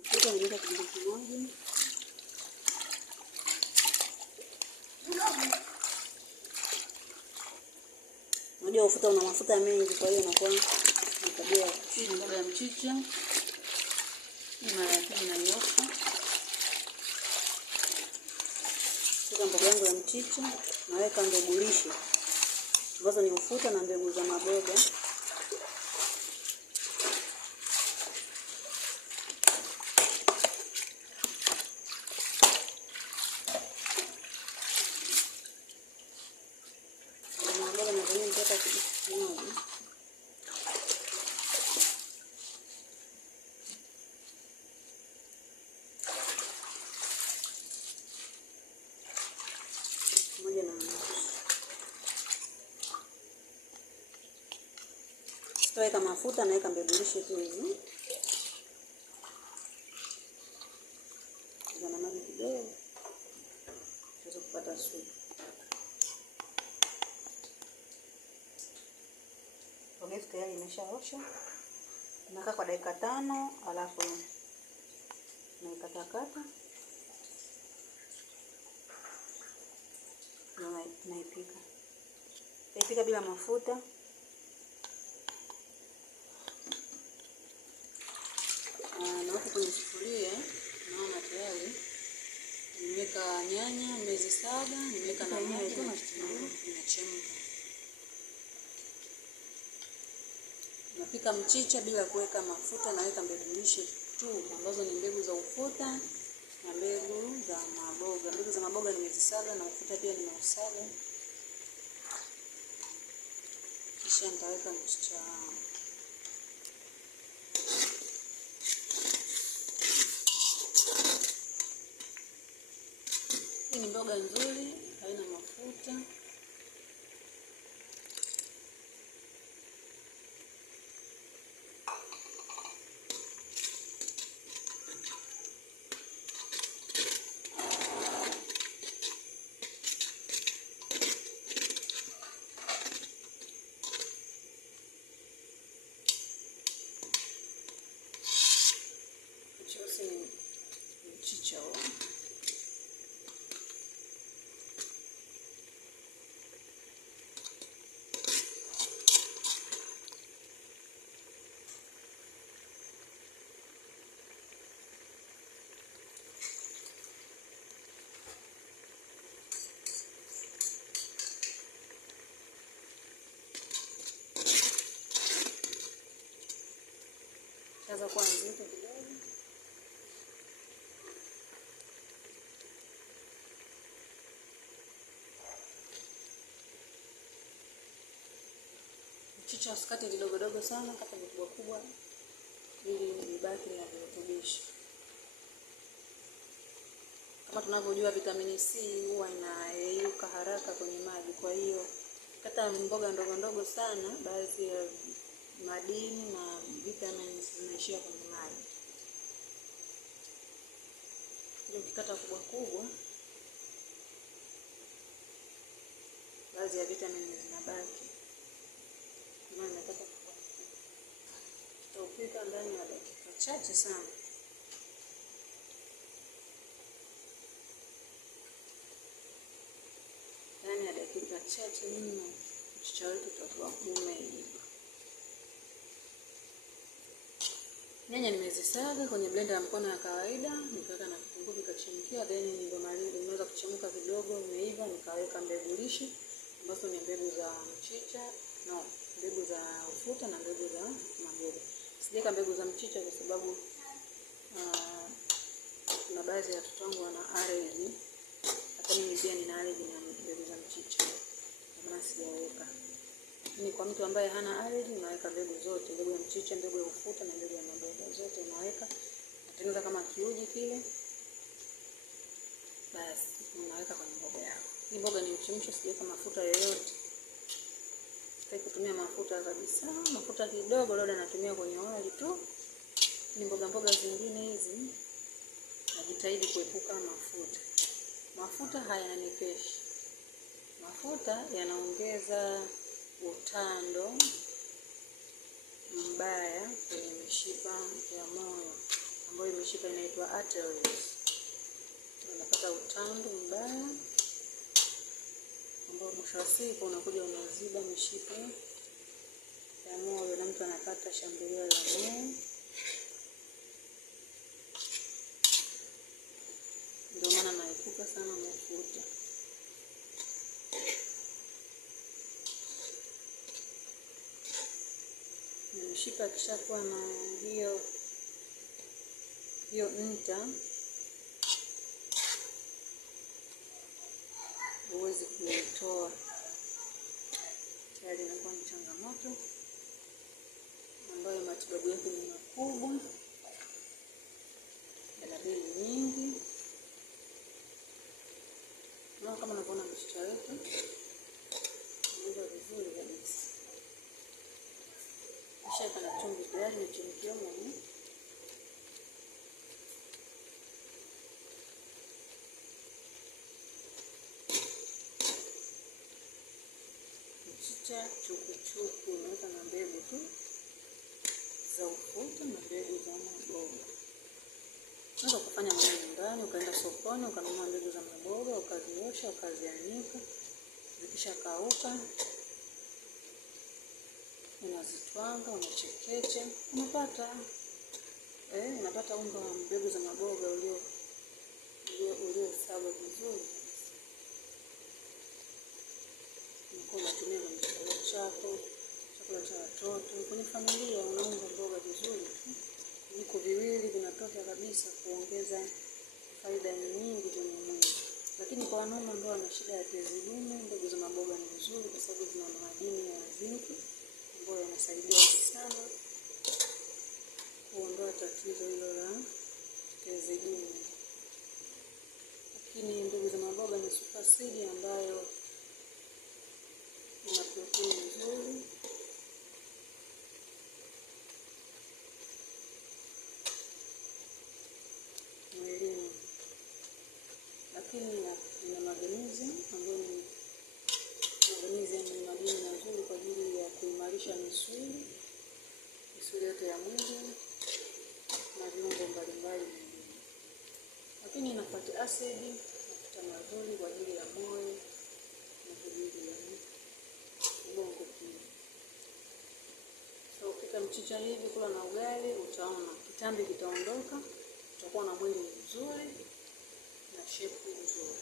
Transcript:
Ufuta nimeweka kijiko kimoja. Unajua ufuta una mafuta mengi, kwa hiyo inakuwa ni tabia. Hii ni mboga ya mchicha. Mara ya pili naiosha. Sasa mboga yangu ya mchicha naweka mbegu lishe ambazo ni ufuta na mbegu za maboga. Maboga na zenyewe nitaweka kidogo. Moja na sitaweka mafuta, naweka mbegu lishe tu hizi. Na maji kidogo tuweze kupata supu. Mboga tayari imeshaosha. Nakaa kwa dakika 5, alafu naikatakata. Naipika. Naipika bila mafuta. Na huko kwenye sufuria naona tayari nimeweka nyanya nimezisaga, nimeweka na maji na kitunguu inachemka. Napika mchicha bila kuweka mafuta, naweka mbegu lishe tu ambazo ni mbegu za ufuta na mbegu za maboga. Mbegu za maboga nimezisaga na ufuta pia nimeusaga. Kisha nitaweka mchicha wangu. Hii ni mboga nzuri, haina mafuta. Mchicha huu. Sasa kwa nzito kidogo. Mchicha usikate vidogo dogo sana, kata vikubwa kubwa ili ibaki na virutubisho. Kama tunavyojua vitamini C huwa inayeyuka haraka kwenye maji, kwa hiyo kata mboga ndogo ndogo sana, baadhi ya madini na vitamins zinaishia kwenye maji. Ukikata kubwa kubwa, baadhi ya vitamins zinabaki. Tutaupika ndani ya dakika chache sana. Ndani ya dakika chache mno mchicha wetu utakuwa umeiva. Nyanya nimezisaga kwenye blender ya mkono ya kawaida, nikaweka na kitunguu vikachemkia, then nimeweza kuchemka kidogo, imeiva, nikaweka mbegu lishe ambazo ni mbegu za mchicha, mbegu za ufuta na mbegu za maboga. Sijaweka mbegu za mchicha kwa sababu kuna baadhi ya watoto wangu wana allergy. Hata mimi pia nina allergy na mbegu za mchicha. Kwa maana sijaweka. Lakini kwa mtu ambaye hana allergy, unaweka mbegu zote, mbegu ya mchicha, mbegu ya ufuta na mbegu ya maboga zote unaweka. Natengeneza kama kiuji kile. Basi unaweka kwenye mboga yako. Hii mboga ni mchemsho, sijaweka mafuta yoyote. Sitaki kutumia mafuta kabisa. Mafuta kidogo labda natumia kwenye wali tu. Ni mboga zingine hizi najitahidi kuepuka mafuta. Mafuta hayanipeshi. Mafuta yanaongeza utando mbaya kwenye mishipa ya moyo ambayo mishipa inaitwa arteries. Unapata utandu mbaya ambao mwisho wa siku unakuja unaziba mishipa ya moyo na mtu anapata shambulio la moyo. Ndio maana naepuka sana mafuta. Mishipa ikishakuwa na hiyo nta, huwezi kuitoa, tayari inakuwa ni changamoto ambayo matibabu yake ni makubwa, yana bei nyingi. Na kama unavyoona mchicha wetu umeiva vizuri kabisa. Kisha kana chumvi tayari nimechemkia mwenyewe. Mchicha chukuchuku, unaweka na mbegu tu za ufuta na mbegu za maboga. Unaweza kufanya mwenyewe nyumbani, ukaenda sokoni ukanunua mbegu za maboga, ukaziosha, ukazianika. Zikishakauka unazitwanga, unachekecha, unapata unga wa mbegu za maboga uliosagwa vizuri. Unatumia kwenye chakula chako, chakula cha watoto, kwenye familia unaunga mboga vizuri tu. Viko viwili vinatosha kabisa kuongeza faida nyingi kwenye mwili. Lakini kwa wanaume ambao wana shida ya tezi dume, mbegu za maboga ni nzuri kwa sababu zina madini ya zinki ambayo yanasaidia sana kuondoa tatizo hilo la tezi dume. Lakini mbegu za maboga ni super seed ambayo ina protini nzuri. Mwilini. Lakini ina magnesium ambayo ni madini mazuri kwa ajili ya kuimarisha misuli yote ya mwili na viungo mbalimbali. Lakini ina fatty acid, mafuta mazuri kwa ajili ya moyo na kwa ajili ya ubongo pia. So ukipika mchicha hivi kula na ugali, utaona kitambi kitaondoka, utakuwa na mwili mzuri na shape nzuri.